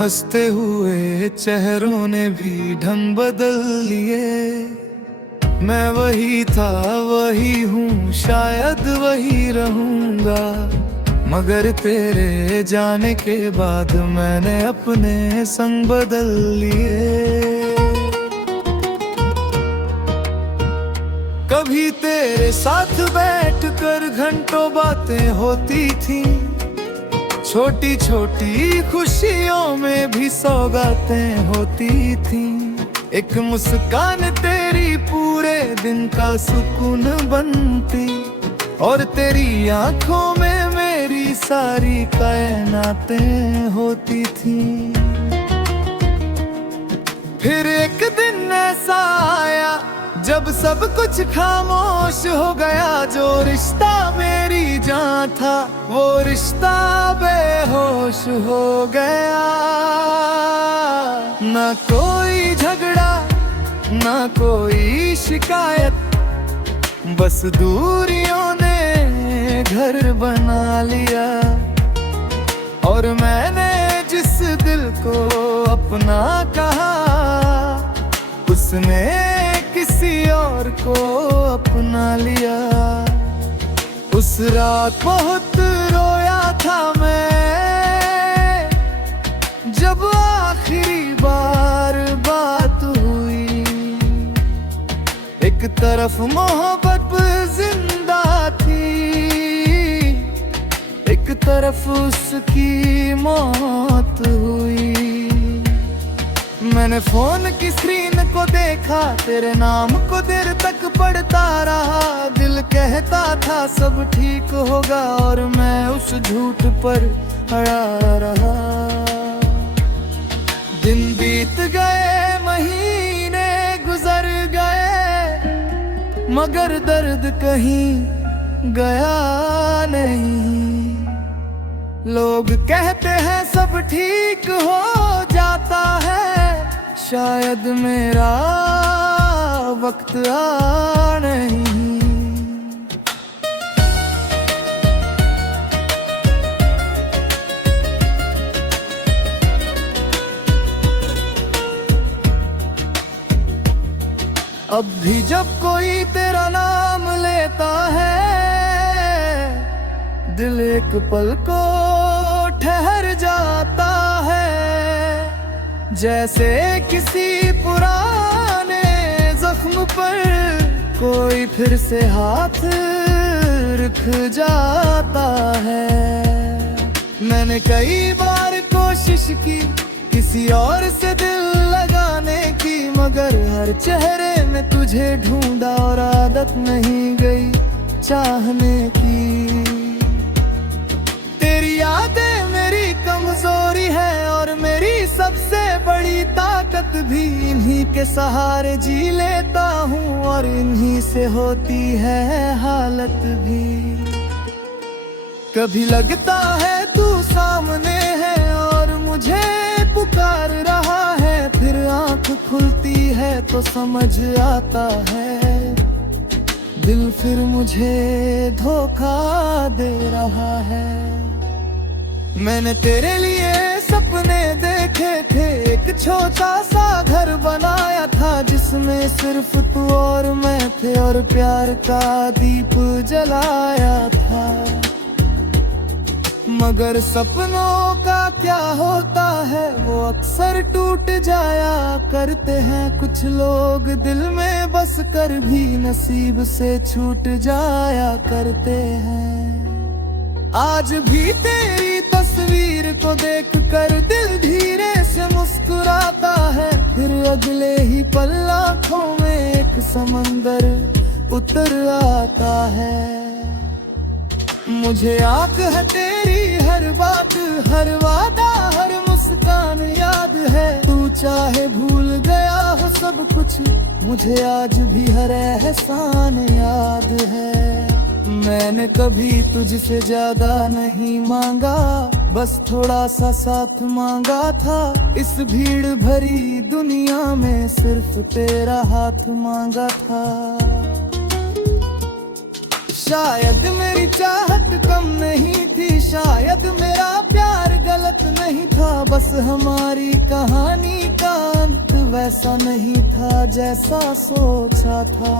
हंसते हुए चेहरों ने भी ढंग बदल लिए। मैं वही था, वही हूँ, शायद वही रहूंगा, मगर तेरे जाने के बाद मैंने अपने संग बदल लिए। कभी तेरे साथ बैठकर घंटों बातें होती थी, छोटी छोटी खुशियों में भी सौगातें होती थी। एक मुस्कान तेरी पूरे दिन का सुकून बनती, और तेरी आंखों में मेरी सारी कायनातें होती थी। फिर एक दिन ऐसा आया जब सब कुछ खामोश हो गया। जो रिश्ता मेरी जान था वो रिश्ता बेहोश हो गया। ना कोई झगड़ा, ना कोई शिकायत, बस दूरियों ने घर बना लिया। और मैंने जिस दिल को अपना कहा, उसने किसी और को अपना लिया। उस रात बहुत रोया था मैं, जब आखिरी बार बात हुई। एक तरफ मोहब्बत जिंदा थी, एक तरफ उसकी मौत हुई। मैंने फोन की स्क्रीन को देखा, तेरे नाम को देर तक पढ़ता रहा। दिल कहता था सब ठीक होगा, और मैं उस झूठ पर अड़ा रहा। दिन बीत गए, महीने गुजर गए, मगर दर्द कहीं गया नहीं। लोग कहते हैं सब ठीक हो जाता है, शायद मेरा वक्त आ नहीं। अब भी जब कोई तेरा नाम लेता है, दिल एक पल को ठहर जाता है। जैसे किसी पुराने जख्म पर कोई फिर से हाथ रख जाता है। मैंने कई बार कोशिश की किसी और से दिल लगाने की, मगर हर चेहरे में तुझे ढूंढा और आदत नहीं गई चाहने की। तेरी यादें मेरी कमजोरी है, और मेरी सबसे बड़ी ताकत भी। इन्हीं के सहारे जी लेता हूँ, और इन्हीं से होती है हालत भी। कभी लगता है तू सामने है और मुझे पुकार रहा है, फिर आंख खुलती है तो समझ आता है दिल फिर मुझे धोखा दे रहा है। मैंने तेरे लिए सपने देखे थे, एक छोटा सा घर बनाया था जिसमें सिर्फ तू और मैं थे, और प्यार का दीप जलाया था। मगर सपनों का क्या होता है वो अक्सर टूट जाया करते हैं। कुछ लोग दिल में बस कर भी नसीब से छूट जाया करते हैं। आज भी तेरी तस्वीर को देखकर दिल धीरे से मुस्कुराता है, फिर अगले ही पल आँखों में एक समंदर उतर आता है। मुझे आँख है तेरी हर बात, हर वादा, हर मुस्कान याद है। तू चाहे भूल गया हो सब कुछ, मुझे आज भी हर एहसान याद है। मैंने कभी तुझसे ज्यादा नहीं मांगा, बस थोड़ा सा साथ मांगा था। इस भीड़ भरी दुनिया में सिर्फ तेरा हाथ मांगा था। शायद मेरी चाहत कम नहीं थी, शायद मेरा प्यार गलत नहीं था, बस हमारी कहानी का अंत वैसा नहीं था जैसा सोचा था।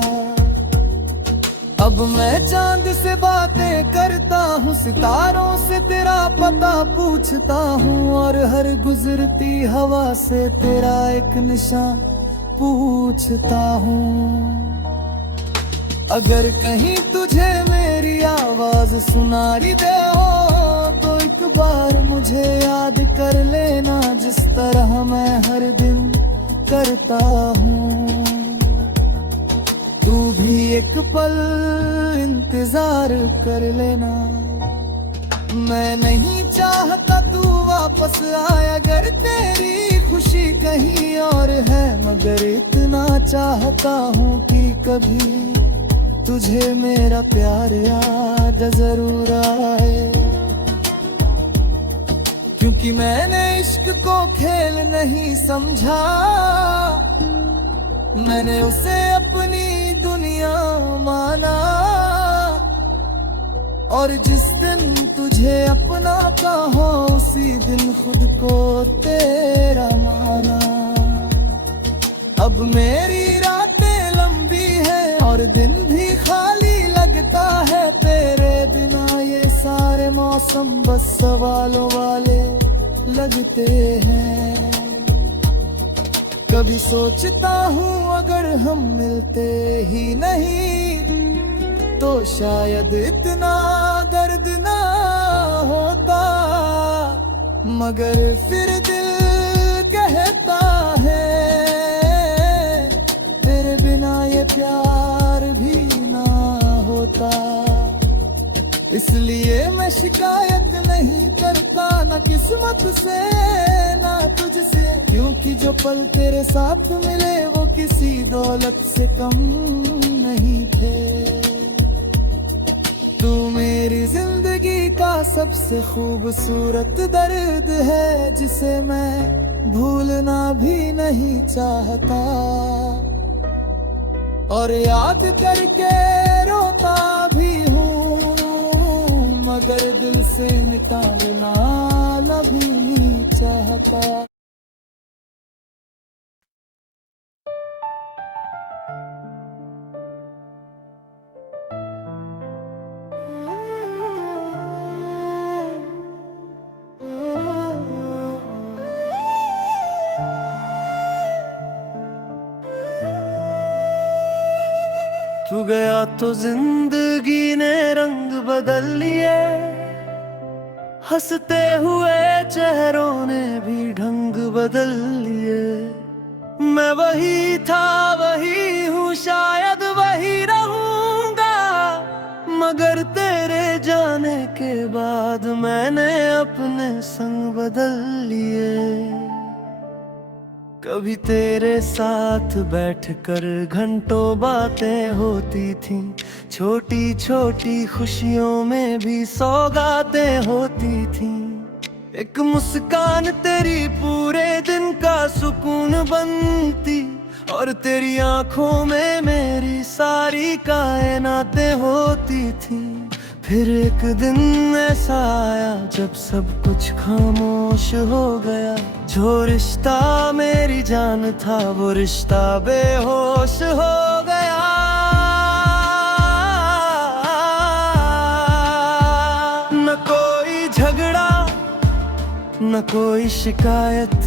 अब मैं चांद से बातें करता हूँ, सितारों से तेरा पता पूछता हूँ, और हर गुजरती हवा से तेरा एक निशान पूछता हूँ। अगर कहीं तुझे मेरी आवाज सुनाई दे हो तो एक बार मुझे याद कर लेना, जिस तरह मैं हर दिन करता हूँ। तू भी एक पल इंतजार कर लेना। मैं नहीं चाहता तू वापस आए, अगर तेरी खुशी कहीं और है, मगर इतना चाहता हूँ कि कभी तुझे मेरा प्यार याद जरूर आए। क्योंकि मैंने इश्क को खेल नहीं समझा, मैंने उसे अपनी दुनिया माना, और जिस दिन तुझे अपना चाहो उसी दिन खुद को तेरा माना। अब मेरी रातें लंबी है और दिन भी खाली लगता है, तेरे बिना ये सारे मौसम बस सवालों वाले लगते हैं। कभी सोचता हूँ अगर हम मिलते ही नहीं तो शायद इतना दर्द ना होता, मगर फिर दिल कहता है तेरे बिना ये प्यार भी ना होता। इसलिए मैं शिकायत नहीं करता, ना किस्मत से ना तुझसे, क्योंकि जो पल तेरे साथ मिले वो किसी दौलत से कम नहीं थे। तू मेरी जिंदगी का सबसे खूबसूरत दर्द है, जिसे मैं भूलना भी नहीं चाहता, और याद करके रोता भी हूँ, मगर दिल से निकालना भी नहीं चाहता। तू गया तो जिंदगी ने रंग बदल लिए, हंसते हुए चेहरों ने भी ढंग बदल लिए। मैं वही था वही हूँ, शायद वही रहूंगा, मगर तेरे जाने के बाद मैंने अपने संग बदल लिए। कभी तेरे साथ बैठकर घंटों बातें होती थीं, छोटी छोटी खुशियों में भी सौगातें होती थीं। एक मुस्कान तेरी पूरे दिन का सुकून बनती, और तेरी आंखों में मेरी सारी कायनातें होती थीं। फिर एक दिन ऐसा आया जब सब कुछ खामोश हो गया, जो रिश्ता मेरी जान था वो रिश्ता बेहोश हो गया। न कोई झगड़ा न कोई शिकायत,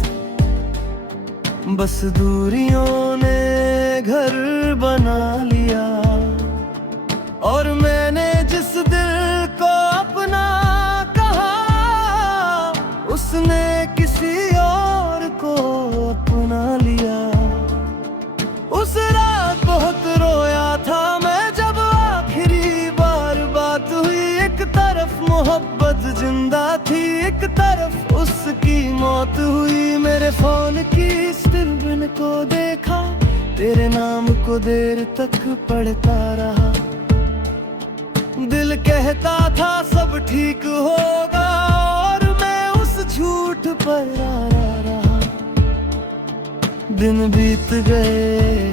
बस दूरियों ने घर बना लिया। और मैंने जिस दिल को अपना कहा, उसने किसी और को अपना लिया। उस रात बहुत रोया था मैं जब आखिरी बार बात हुई। एक तरफ मोहब्बत जिंदा थी, एक तरफ उसकी मौत हुई। मेरे फोन की स्क्रीन को देखा, तेरे नाम को देर तक पढ़ता रहा। दिल कहता था सब ठीक होगा, और मैं उस झूठ पर रहा। दिन बीत गए,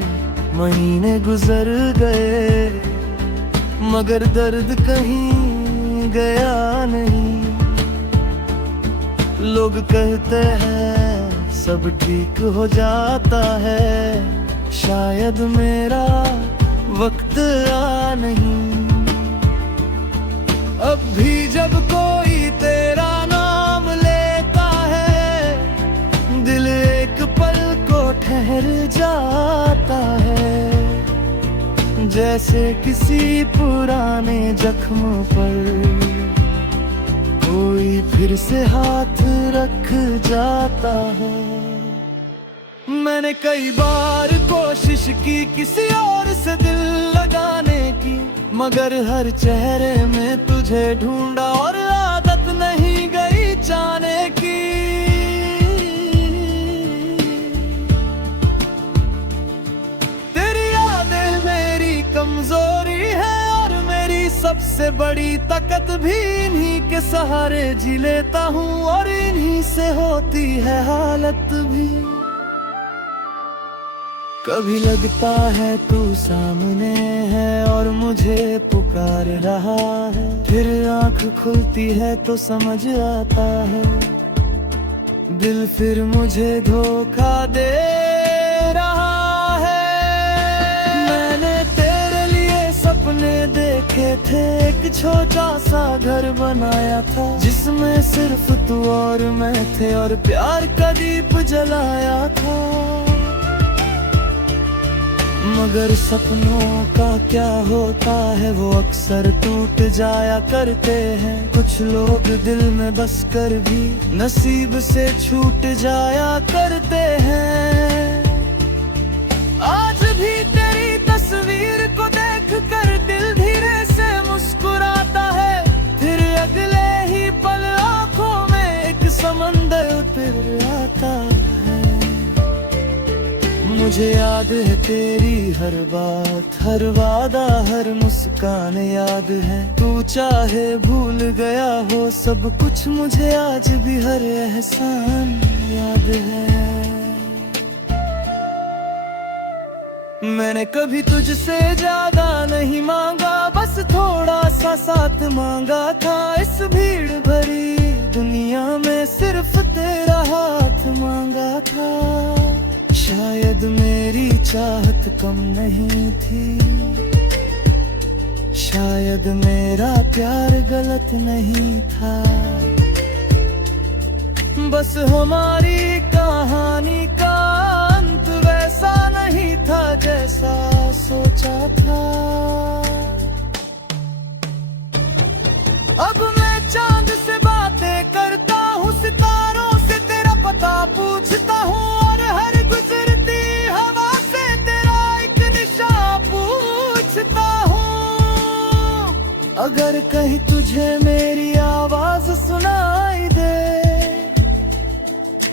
महीने गुजर गए, मगर दर्द कहीं गया नहीं। लोग कहते हैं सब ठीक हो जाता है, शायद मेरा वक्त आ नहीं। अब भी जब कोई तेरा नाम लेता है, दिल एक पल को ठहर जाता है, जैसे किसी पुराने जख्म पर कोई फिर से हाथ रख जाता है। मैंने कई बार कोशिश की किसी और से दिल लगाने की, मगर हर चेहरे में तुझे ढूंढा और आदत नहीं गई जाने की। तेरी यादें मेरी कमजोरी है और मेरी सबसे बड़ी ताकत भी, इन्हीं के सहारे जी लेता हूँ और इन्हीं से होती है हालत भी। कभी लगता है तू सामने है और मुझे पुकार रहा है, फिर आंख खुलती है तो समझ आता है, दिल फिर मुझे धोखा दे रहा है। मैंने तेरे लिए सपने देखे थे, एक छोटा सा घर बनाया था, जिसमें सिर्फ तू और मैं थे, और प्यार का दीप जलाया था। मगर सपनों का क्या होता है, वो अक्सर टूट जाया करते हैं। कुछ लोग दिल में बस कर भी नसीब से छूट जाया करते हैं। आज भी तेरी तस्वीर को देख कर दिल धीरे से मुस्कुराता है, फिर अगले ही पल आंखों में एक समंदर उतर आता है। मुझे याद है तेरी हर बात, हर वादा, हर मुस्कान याद है। तू चाहे भूल गया हो सब कुछ, मुझे आज भी हर एहसान याद है। मैंने कभी तुझसे ज्यादा नहीं मांगा, बस थोड़ा सा साथ मांगा था। इस भीड़ भरी दुनिया में सिर्फ तेरा हाथ मांगा था। शायद मेरी चाहत कम नहीं थी, शायद मेरा प्यार गलत नहीं था। बस हमारी कहानी का अंत वैसा नहीं था जैसा सोचा था। अब मैं चांद से बातें करता हूँ, सितारों से तेरा पता पूछता हूँ, और हर अगर कहीं तुझे मेरी आवाज सुनाई दे,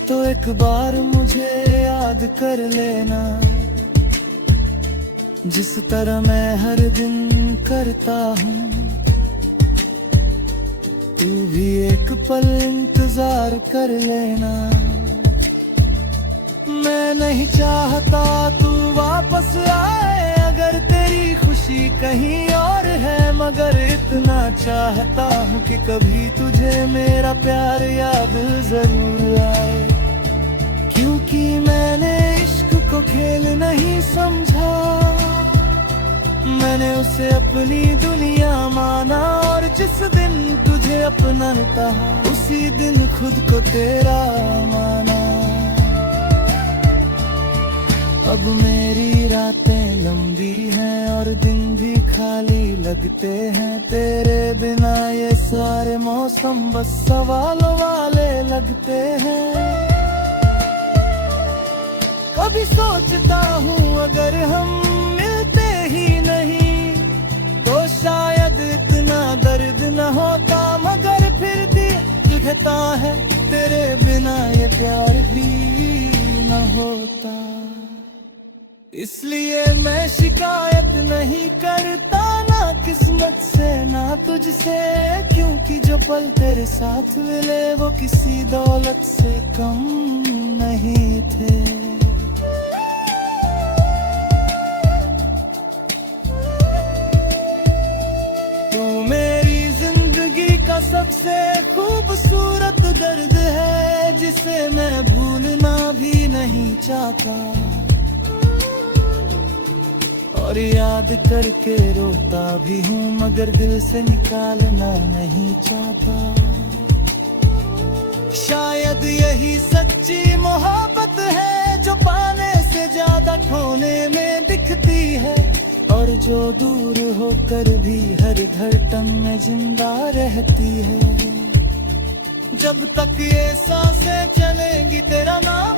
तो एक बार मुझे याद कर लेना, जिस तरह मैं हर दिन करता हूँ। तू भी एक पल इंतजार कर लेना। मैं नहीं चाहता तू वापस आए, अगर तेरी खुशी कहीं और है, मगर इतना चाहता हूँ कि कभी तुझे मेरा प्यार याद जरूर आए। क्योंकि मैंने इश्क को खेल नहीं समझा, मैंने उसे अपनी दुनिया माना, और जिस दिन तुझे अपना कहा उसी दिन खुद को तेरा माना। अब मेरी रातें लंबी हैं और दिन भी खाली लगते हैं, तेरे बिना ये सारे मौसम बस सवालों वाले लगते हैं। कभी सोचता हूँ अगर हम मिलते ही नहीं, तो शायद इतना दर्द न होता, मगर फिर दिखता है तेरे बिना ये प्यार भी न होता। इसलिए मैं शिकायत नहीं करता, ना किस्मत से ना तुझसे, क्योंकि जो पल तेरे साथ मिले वो किसी दौलत से कम नहीं थे। तू मेरी जिंदगी का सबसे खूबसूरत दर्द है, उसे मैं भूलना भी नहीं चाहता, और याद करके रोता भी हूँ मगर दिल से निकालना नहीं चाहता। शायद यही सच्ची मोहब्बत है जो पाने से ज्यादा खोने में दिखती है, और जो दूर होकर भी हर धड़कन में जिंदा रहती है। जब तक ये सांसें चलेंगी तेरा नाम